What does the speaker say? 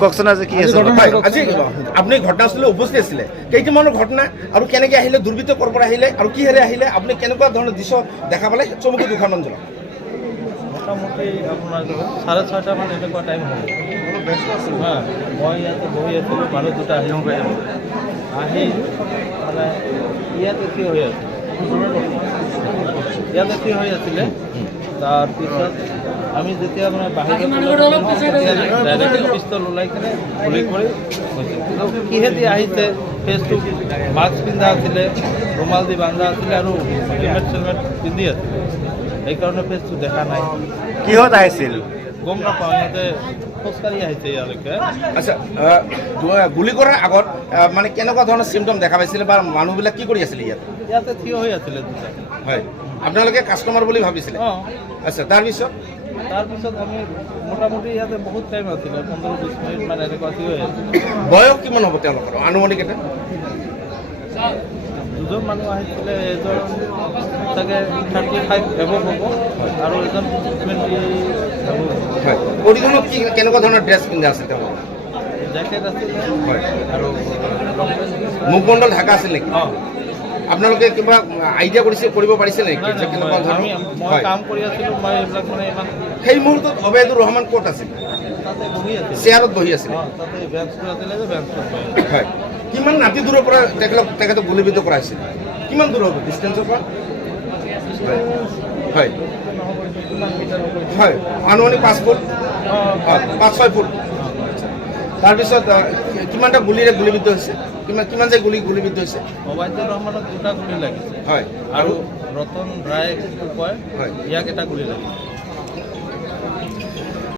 কওকচোন আজি কি আছে আজি আপুনি ঘটনাস্থলী উপস্থিত আছিলে কেইটামানৰ ঘটনা আৰু কেনেকৈ আহিলে দুৰ্বৃত্ত ক'ৰ পৰা আহিলে আৰু কিহেৰে আহিলে আপুনি কেনেকুৱা ধৰণৰ দৃশ্য দেখা পালে চমুকৈ দুখনমান জনাওক মোটামুটি আপোনাৰ 6:30 মান এনেকুৱা টাইম হ'ল মই ইয়াতে বহি আছিলোঁ মানুহ দুটা আহি আহি মানে ইয়াতে থিয় হৈ আছিলে তাৰপিছত আমি যেতিয়া মানে বাহিৰত পিষ্টল ওলাই কিনে গুলি কৰি গৈছিল কিহেদি আহিছে ফেচটো মাস্ক পিন্ধা আছিলে ৰুমাল দি বান্ধা আছিলে আৰু হেলমেট চেলমেট পিন্ধি আছিলে সেইকাৰণে ফেচটো দেখা নাই কিহত আহিছিল গম নাপাওঁ ইহঁতে খোজকাঢ়ি আহিছে ইয়ালৈকে আচ্ছা গুলি কৰাৰ আগত মানে কেনেকুৱা ধৰণৰ চিমটম দেখা পাইছিলে বা মানুহবিলাক কি কৰি আছিলে ইয়াতে থিয় হৈ আছিলে দুটা হয় আপোনালোকে কাষ্টমাৰ বুলি ভাবিছিলে অঁ আচ্ছা তাৰপিছত আমি মোটামুটি ইয়াতে বহুত টাইম আছিলে 15-20 মিনিট মান এনেকুৱা থিয় হৈ আছিলে বয়স কিমান হ'ব তেওঁলোকৰ আনুমানিক এটা দুজন মানুহ আহিছিলে এজন চাগে 35 এবভ হ'ব আৰু এজন 20 এবভ হয় পৰিধানত কি কেনেকুৱা ধৰণৰ ড্ৰেছ পিন্ধা আছে তেওঁলোক জেকেট আছিলে হয় আৰু মুখমণ্ডল ঢাকা আছিল নেকি অঁ আপোনালোকে কিবা আইডিয়া কৰিব পাৰিছে নেকি যে কেনেকুৱা ধৰণৰ মই কাম কৰি আছিলোঁ মই এইবিলাক মানে ইমান সেই মুহূৰ্তত অবেদুৰ ৰহমান ক'ত আছিল তাতে বহি আছিলোঁ চেয়াৰত বহি আছিল অঁ তাতে বেঞ্চটো আছিলে যে বেঞ্চটোত হয় কিমান ৰাতি দূৰৰ পৰা তেখেতক গুলীবিদ্ধ কৰা হৈছিল কিমান দূৰ হ'ব ডিষ্টেঞ্চৰ পৰা হয় হয় আনুমানিক 5 ফুট 5-6 ফুট তাৰপিছত কিমানটা গুলিৰে গুলীবিদ্ধ হৈছে কিমান যে গুলীবিদ্ধ হৈছে অবায়দুৰ ৰহমানক দুটা গুলি লাগিছে হয় আৰু ৰতন ৰায় কয় হয় ইয়াক এটা গুলি লাগিছে